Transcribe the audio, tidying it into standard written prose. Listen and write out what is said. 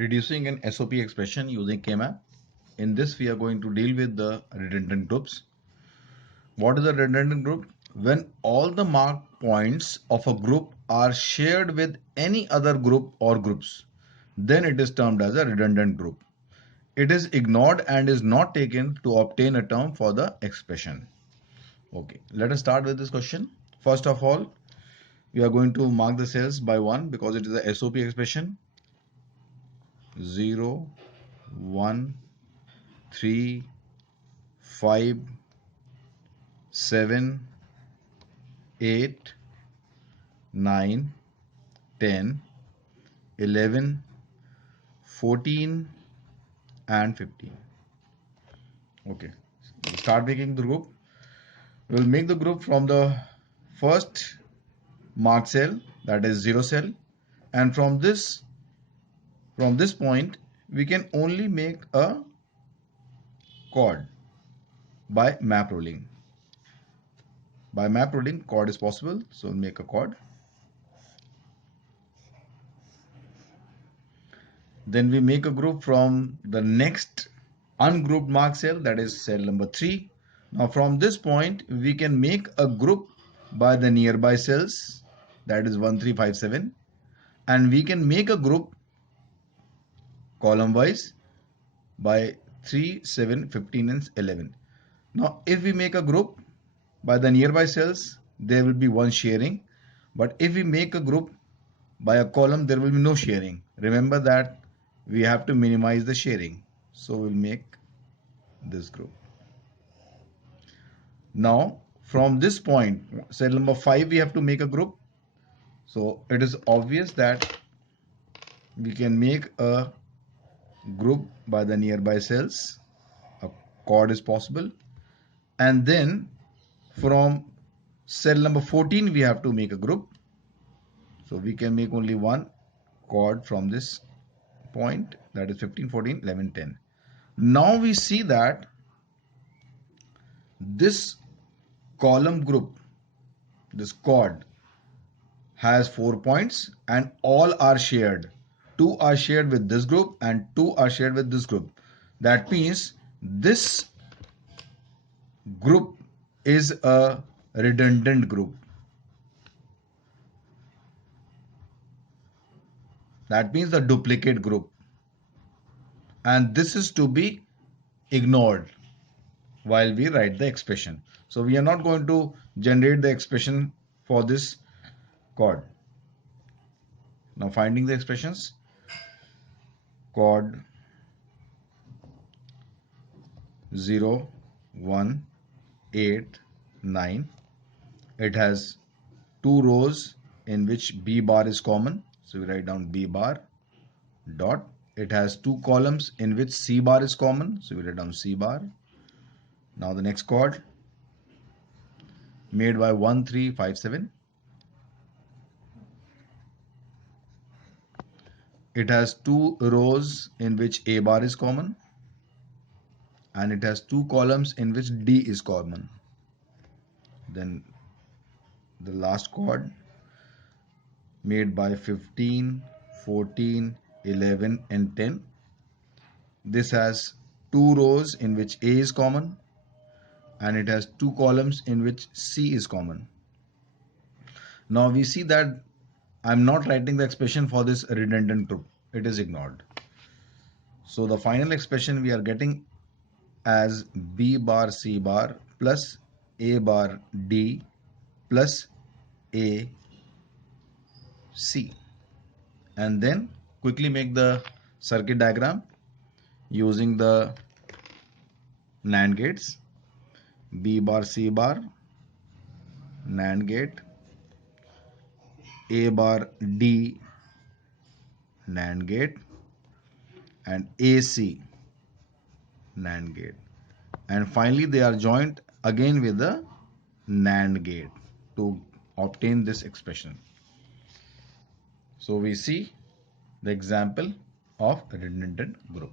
Reducing an SOP expression using K-map. In this, we are going to deal with the redundant groups. What is a redundant group? When all the marked points of a group are shared with any other group or groups, then it is termed as a redundant group. It is ignored and is not taken to obtain a term for the expression. Okay, let us start with this question. First of all, we are going to mark the cells by 1 because it is a SOP expression. 0, 1, 3, 5, 7, 8, 9, 10, 11, 14 and 15. Okay, start making the group. We will make the group from the first marked cell, that is 0 cell, and from this point we can only make a chord by map ruling. By map ruling, chord is possible, so we'll make a chord. Then we make a group from the next ungrouped marked cell, that is cell number 3. Now from this point we can make a group by the nearby cells, that is 1, 3, 5, 7, and we can make a group column wise by 3, 7, 15 and 11. Now if we make a group by the nearby cells, there will be one sharing, but if we make a group by a column, there will be no sharing. Remember that we have to minimize the sharing, so we'll make this group. Now from this point, cell number 5, we have to make a group, so it is obvious that we can make a group by the nearby cells. A chord is possible, and then from cell number 14 we have to make a group, so we can make only one chord from this point, that is 15, 14, 11, 10. Now we see that this column group, this chord, has 4 points and all are shared. 2 are shared with this group and 2 are shared with this group. That means this group is a redundant group. That means the duplicate group, and this is to be ignored while we write the expression. So we are not going to generate the expression for this chord. Now finding the expressions, chord 0, 1, 8, 9. It has 2 rows in which B bar is common, so we write down B bar dot. It has 2 columns in which C bar is common, so we write down C bar. Now the next chord made by 1, 3, 5, 7. It has 2 rows in which A bar is common, and it has 2 columns in which D is common. Then the last chord made by 15, 14, 11 and 10. This has 2 rows in which A is common, and it has 2 columns in which C is common. Now we see that I'm not writing the expression for this redundant group. It is ignored. So the final expression we are getting as B bar C bar plus A bar D plus A C. And then quickly make the circuit diagram using the NAND gates. B bar C bar, NAND gate, A bar D, NAND gate, and AC, NAND gate, and finally they are joined again with the NAND gate to obtain this expression. So we see the example of redundant group.